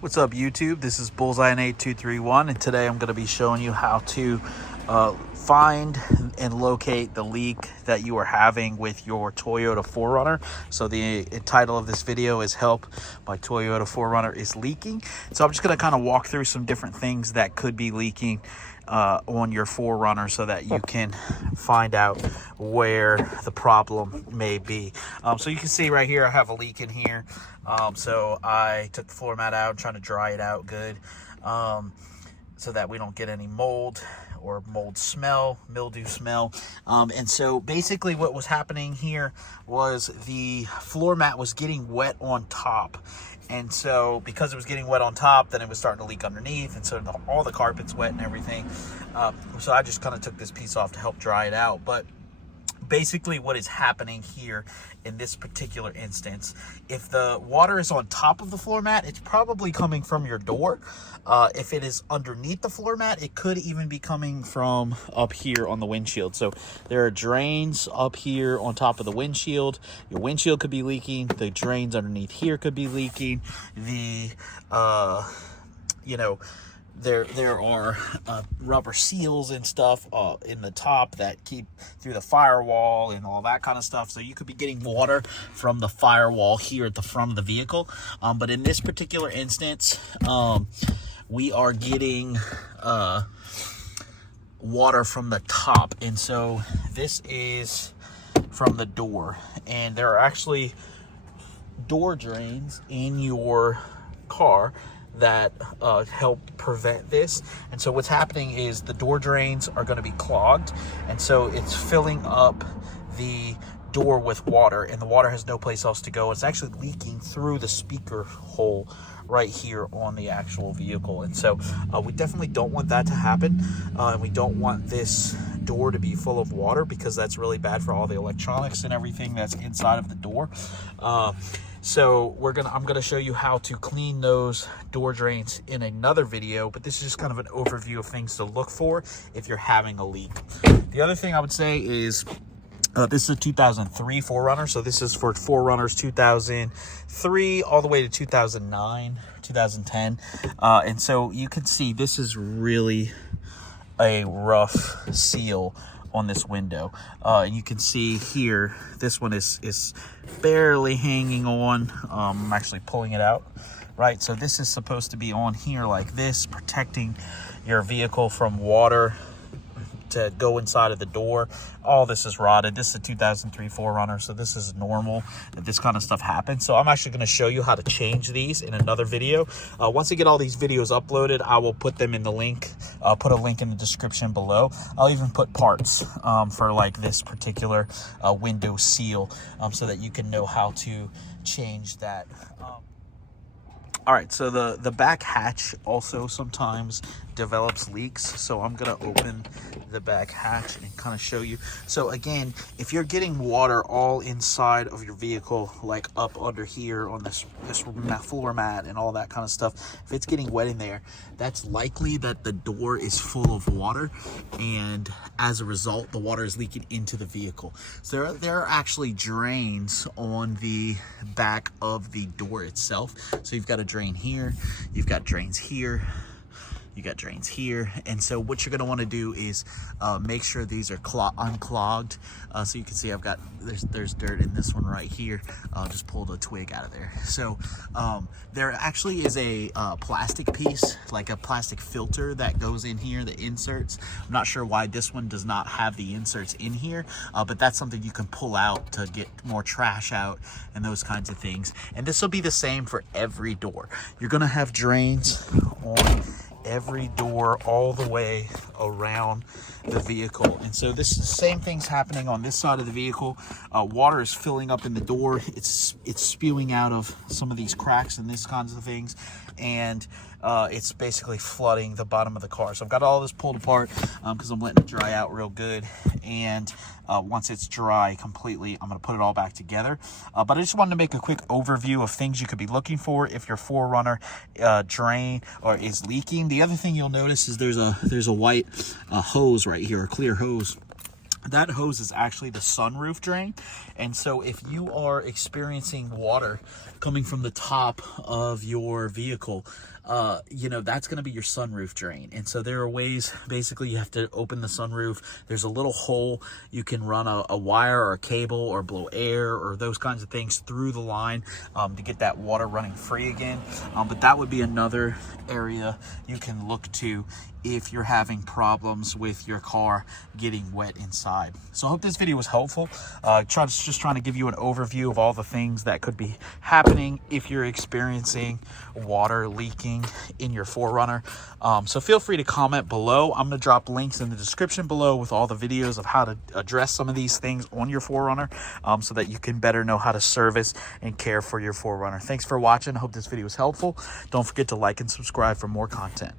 What's up, YouTube? This is Bullseye 8231, and today I'm going to be showing you how to find and locate the leak that you are having with your Toyota 4Runner. So the title of this video is Help, My Toyota 4Runner is Leaking. So I'm just going to kind of walk through some different things that could be leaking on your 4Runner so that you can find out where the problem may be. So you can see right here I have a leak in here. So I took the floor mat out, trying to dry it out good so that we don't get any mold or mold smell, mildew smell. And so basically what was happening here was the floor mat was getting wet on top. And so because it was getting wet on top, then it was starting to leak underneath. And so all the carpet's wet and everything. So I just kind of took this piece off to help dry it out. But basically what is happening here in this particular instance, if the water is on top of the floor mat, it's probably coming from your door. If it is underneath the floor mat, it could even be coming from up here on the windshield. So there are drains up here on top of the windshield. Your windshield could be leaking. The drains underneath here could be leaking. The there are rubber seals and stuff in the top that keep through the firewall and all that kind of stuff. So you could be getting water from the firewall here at the front of the vehicle. But in this particular instance, we are getting water from the top. And so this is from the door. And there are actually door drains in your car that help prevent this. And so what's happening is the door drains are going to be clogged, and so it's filling up the door with water, and the water has no place else to go. It's actually leaking through the speaker hole right here on the actual vehicle. And so we definitely don't want that to happen, and we don't want this door to be full of water, because that's really bad for all the electronics and everything that's inside of the door. So I'm gonna show you how to clean those door drains in another video, but this is just kind of an overview of things to look for if you're having a leak. The other thing I would say is this is a 2003 4Runner, so this is for 4Runners 2003 all the way to 2009, 2010, and so you can see this is really a rough seal on this window, and you can see here this one is barely hanging on. I'm actually pulling it out, right? So this is supposed to be on here like this, protecting your vehicle from water to go inside of the door. All this is rotted. This is a 2003 4Runner, so this is normal that this kind of stuff happens. So I'm actually going to show you how to change these in another video. Once I get all these videos uploaded, I will put them in the link. I'll put a link in the description below. I'll even put parts for like this particular window seal, so that you can know how to change that. All right, so the back hatch also sometimes develops leaks. So I'm gonna open the back hatch and kind of show you. So again, if you're getting water all inside of your vehicle, like up under here on this floor mat and all that kind of stuff, if it's getting wet in there, that's likely that the door is full of water, and as a result, the water is leaking into the vehicle. So there are actually drains on the back of the door itself. So you've got a drain here, you've got drains here, you got drains here. And so what you're going to want to do is make sure these are unclogged. So you can see I've got, there's dirt in this one right here. Just pulled a twig out of there. So there actually is a plastic piece, like a plastic filter that goes in here, the inserts. I'm not sure why this one does not have the inserts in here, but that's something you can pull out to get more trash out and those kinds of things. And this will be the same for every door. You're going to have drains on every door all the way around the vehicle. And so this same thing's happening on this side of the vehicle. Water is filling up in the door. It's spewing out of some of these cracks and these kinds of things, and it's basically flooding the bottom of the car. So I've got all this pulled apart because I'm letting it dry out real good, and once it's dry completely, I'm going to put it all back together. But I just wanted to make a quick overview of things you could be looking for if your 4Runner drain or is leaking. The other thing you'll notice is there's a white hose right here, a clear hose that hose is actually the sunroof drain. And so if you are experiencing water coming from the top of your vehicle, you know, that's going to be your sunroof drain. And so there are ways, basically you have to open the sunroof. There's a little hole. You can run a wire or a cable or blow air or those kinds of things through the line to get that water running free again. But that would be another area you can look to if you're having problems with your car getting wet inside. So I hope this video was helpful. Just trying to give you an overview of all the things that could be happening if you're experiencing water leaking in your 4Runner. So feel free to comment below. I'm going to drop links in the description below with all the videos of how to address some of these things on your 4Runner, so that you can better know how to service and care for your 4Runner. Thanks for watching. I hope this video was helpful. Don't forget to like and subscribe for more content.